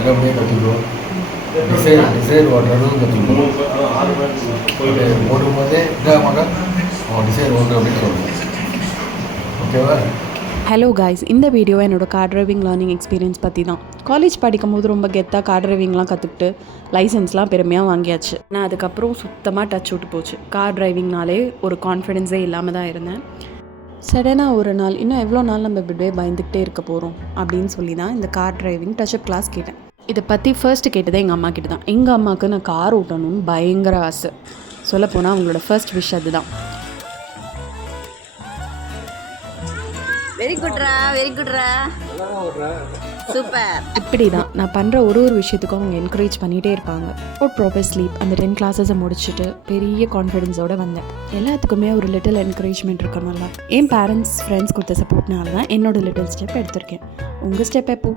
எல்லாமே கற்றுக்கணும். டிசைர் ஓட்டுறதும் கற்றுக்கணும். ஓடும்போதே இதாக டிசைர் ஓட்டு அப்படின்னு சொல்லணும். ஓகேவா? ஹலோ காய்ஸ், இந்த வீடியோ என்னோடய கார் டிரைவிங் லேர்னிங் எக்ஸ்பீரியன்ஸ் பற்றி தான். காலேஜ் படிக்கும் போது ரொம்ப கெத்தாக கார் டிரைவிங்லாம் கற்றுக்கிட்டு லைசன்ஸ்லாம் பெருமையாக வாங்கியாச்சு. நான் அதுக்கப்புறம் சுத்தமாக டச் விட்டு போச்சு. கார் டிரைவிங்னாலே ஒரு கான்ஃபிடென்ஸே இல்லாமல் தான் இருந்தேன். சடனாக ஒரு நாள், இன்னும் எவ்வளோ நாள் நம்ம இப்படியே பயந்துக்கிட்டே இருக்க போகிறோம் அப்படின்னு சொல்லி தான் இந்த கார் டிரைவிங் டச்சப் கிளாஸ் கேட்டேன். இதை பற்றி ஃபர்ஸ்ட்டு கேட்டதே எங்கள் அம்மா கிட்ட தான். எங்கள் அம்மாவுக்கு நான் கார் ஓட்டணும்னு பயங்கர ஆசை. சொல்லப்போனால் அவங்களோட ஃபர்ஸ்ட் விஷ் அதுதான். வெரி குட்ரா சூப்பர். இப்படி தான் நான் பண்ணுற ஒரு விஷயத்துக்கும் அவங்க என்கரேஜ் பண்ணிகிட்டே இருப்பாங்க. ஒரு ப்ராப்பர் ஸ்லீப், அந்த 10 கிளாஸஸை முடிச்சுட்டு பெரிய கான்ஃபிடென்ஸோடு வந்தேன். எல்லாத்துக்குமே ஒரு லிட்டில் என்கரேஜ்மெண்ட் இருக்கணும்ல. என் பேரண்ட்ஸ், ஃப்ரெண்ட்ஸ் கொடுத்த சப்போர்ட்னால தான் என்னோட லிட்டில் ஸ்டெப் எடுத்திருக்கேன். உங்கள் ஸ்டெப் எப்போ?